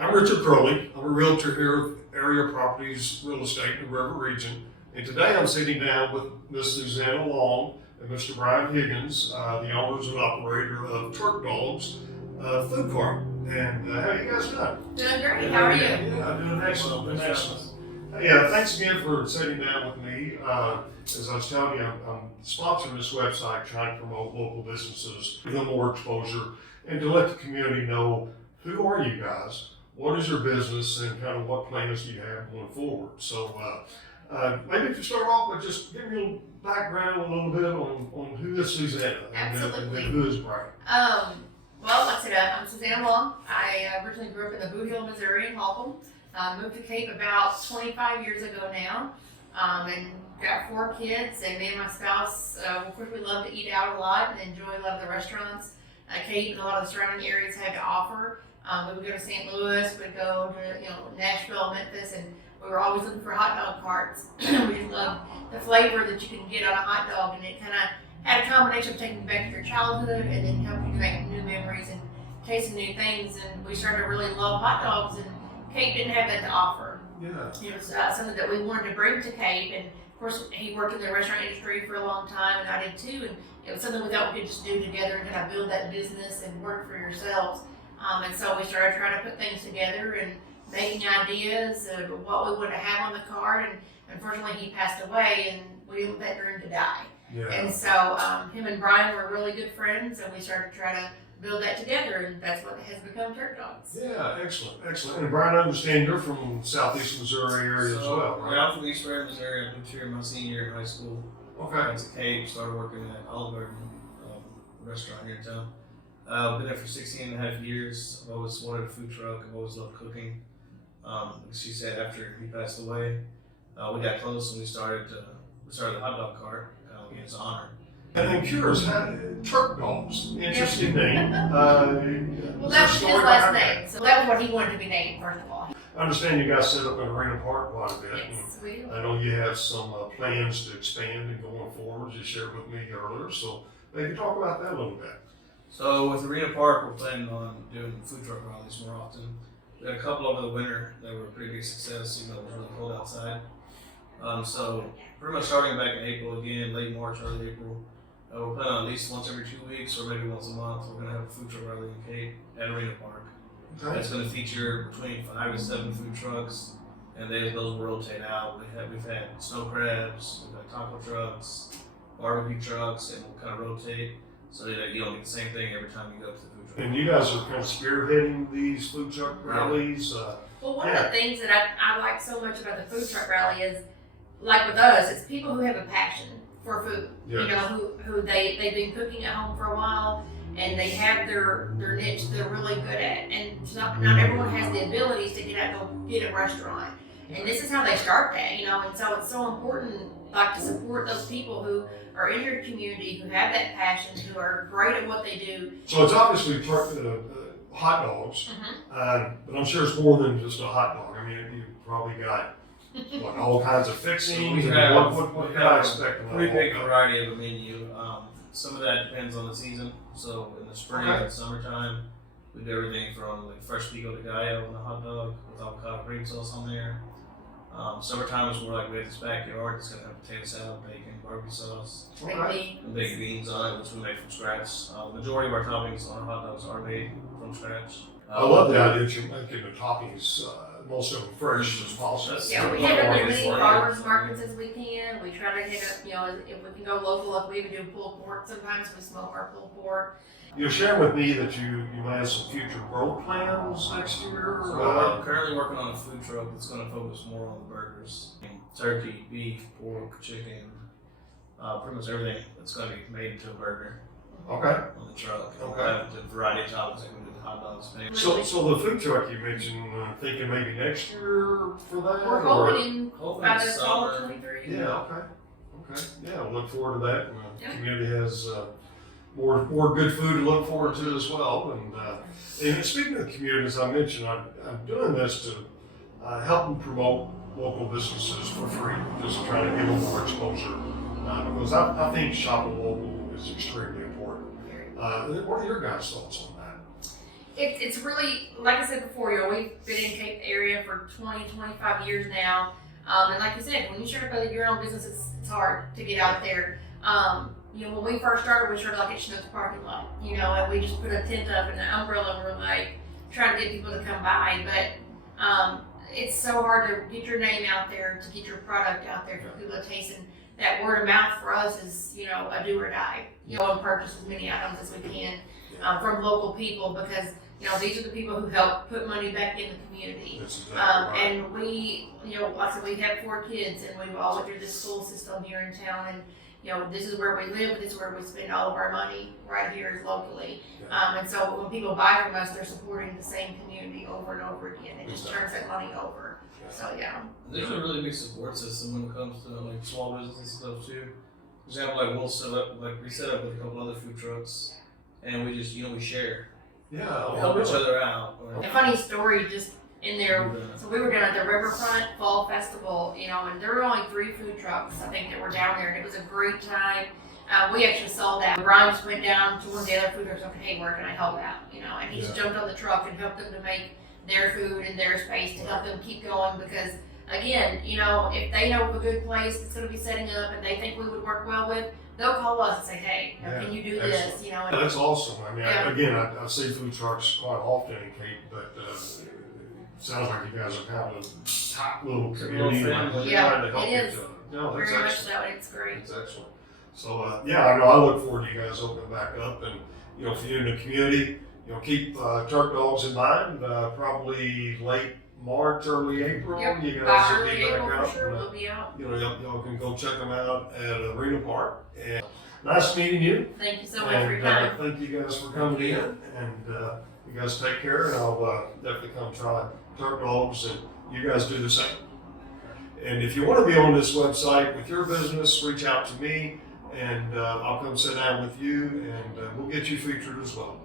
I'm Richard Crowley. I'm a realtor here at Area Properties Real Estate in the River Region. And today I'm sitting down with Miss Suzana Long and Mr. Brian Higgins, the owners and operator of Turk Dawgs food cart. And how are you guys doing? Doing great. How are you? Yeah, doing excellent. Doing excellent. Yeah, thanks again for sitting down with me. As I was telling you, I'm sponsoring this website trying to promote local businesses, give them more exposure, and to let the community know who are you guys, what is your business, and kind of what plans do you have going forward. So maybe if you start off by just giving me a little background, a little bit on who is Suzana and then who is Brian. Well, like I said, I'm Suzana Long. I originally grew up in the Boot Hill, Missouri in Holcomb. Moved to Cape about 25 years ago now, and got 4 kids. And me and my spouse, of course, we love to eat out a lot and enjoy a lot of the restaurants Cape and a lot of the surrounding areas had to offer. We would go to St. Louis, we'd go to Nashville, Memphis, and we were always looking for hot dog carts. We just loved the flavor that you can get on a hot dog, and it kind of had a combination of taking you back to your childhood and then helping you make new memories and tasting new things. And we started to really love hot dogs, and Cape didn't have that to offer. Yeah. It was something that we wanted to bring to Cape, and of course he worked in the restaurant industry for a long time, and I did too, and it was something we thought we could just do together and kind of build that business and work for yourselves. And so we started trying to put things together and making ideas of what we wanted to have on the card, and unfortunately he passed away, and we didn't want that dream to die. Yeah. And so him and Brian were really good friends, and we started to try to build that together, and that's what has become Turk Dawgs. Yeah, excellent, excellent. And Brian, I understand you're from southeast Missouri area as well, right? Yeah, I'm from East Red, Missouri. I moved here my senior year in high school. Okay. Went to Cape, started working at Olive Garden, restaurant here in town. Been there for 16 and a half years. I've always wanted a food truck. I've always loved cooking. Like she said, after he passed away, we got close and we started the hot dog cart in his honor. And I'm curious, Turk Dawgs, interesting name. Well, that was his last name, so that was what he wanted to be named, first of all. I understand you guys set up in Arena Park quite a bit. Yes, we do. I know you have some plans to expand and going forward, you shared with me earlier, so maybe talk about that a little bit. So with Arena Park, we're planning on doing food truck rallies more often. We had a couple over the winter that were a pretty big success, even though it was really cold outside. So pretty much starting back in April again, late March, early April. We're planning on at least once every 2 weeks or maybe once a month. We're going to have a food truck rally in Cape at Arena Park. Okay. It's going to feature between 5 to 7 food trucks, and those will rotate out. We've had snow crabs, we've had taco trucks, barbecue trucks, and we'll kind of rotate so that you don't get the same thing every time you go to the food truck. And you guys are kind of spearheading these food truck rallies. Well, one of the things that I like so much about the food truck rally is, like with us, it's people who have a passion for food. Yes. Who they've been cooking at home for a while, and they have their niche they're really good at. And not everyone has the abilities to get out and go get a restaurant. And this is how they start that, and so it's so important, like, to support those people who are in your community, who have that passion, who are great at what they do. So it's obviously hot dogs, but I'm sure it's more than just a hot dog. I mean, you probably got all kinds of fixings. We and have what can I expect? a pretty big variety of a menu. Some of that depends on the season. So in the spring and summertime, we do everything from like fresh pico de gallo on a hot dog with avocado cream sauce on there. Summertime is more like we have this backyard. It's gonna have potato salad, bacon, barbecue sauce, and baked beans on it, which we make from scratch. The majority of our toppings on our hot dogs are made from scratch. I love the idea that you're making the toppings most of them fresh as possible. Yeah, we hit up as many farmers markets as we can. We try to hit up, if we can go local, like we even do pulled pork. Sometimes we smoke our pulled pork. You shared with me that you might have some future growth plans next year. So we're currently working on a food truck that's going to focus more on the burgers. Turkey, beef, pork, chicken, pretty much everything that's going to be made into a burger. Okay. On the truck. And Okay. we'll have the variety of toppings like we do the hot dogs. So the food truck you mentioned, thinking maybe next year for that? We're or- hoping by the fall of 23. Yeah, okay. Yeah, we'll look forward to that. And the Yeah. community has more good food to look forward to as well. And speaking of the community, as I mentioned, I'm doing this to help and promote local businesses for free, just trying to give them more exposure. Because I think shopping local is extremely important. What are your guys' thoughts on that? It's really, like I said before, we've been in Cape area for 20, 25 years now. And like you said, when you start up your own business, it's hard to get out there. When we first started, we started like at Schnucks parking lot, and we just put a tent up and an umbrella and we're like trying to get people to come by. But it's so hard to get your name out there, to get your product out there for people to taste. And that word of mouth for us is, a do or die. And purchase as many items as we can from local people, because these are the people who help put money back in the community. That's exactly right. And we, like I said, we have 4 kids, and we've all went through this school system here in town, and this is where we live, this is where we spend all of our money right here is locally. And so when people buy from us, they're supporting the same community over and over again. It just turns that money over. So yeah. There's a really big support system when it comes to like small business and stuff too. For example, like we set up with a couple other food trucks, and we just we share. Yeah. We help each other out. A funny story just in there. So we were down at the Riverfront Fall Festival, and there were only 3 food trucks, I think, that were down there, and it was a great time. We actually saw that. Brian just went down to one of the other food trucks and said, hey, where can I help out? And he just jumped on the truck and helped them to make their food in their space to help them keep going, because again, if they know of a good place that's going to be setting up and they think we would work well with, they'll call us and say, hey, can you do this? And that's awesome. I mean, I see food trucks quite often in Cape, but it sounds like you guys are kind of a tight little community. Trying to help it is. each other. No, that's very much excellent. so. It's great. That's excellent. So, I know I look forward to you guys opening back up, and if you're in the community, keep Turk Dawgs in mind. Probably late March, early April. Yep. You By guys early get back April out. for sure, we'll be out. Y'all can go check them out at Arena Park. And nice meeting you. Thank you so much for your time. Thank you guys for coming in, and you guys take care. And I'll definitely come try Turk Dawgs, and you guys do the same. And if you want to be on this website with your business, reach out to me, and I'll come sit down with you, and we'll get you featured as well.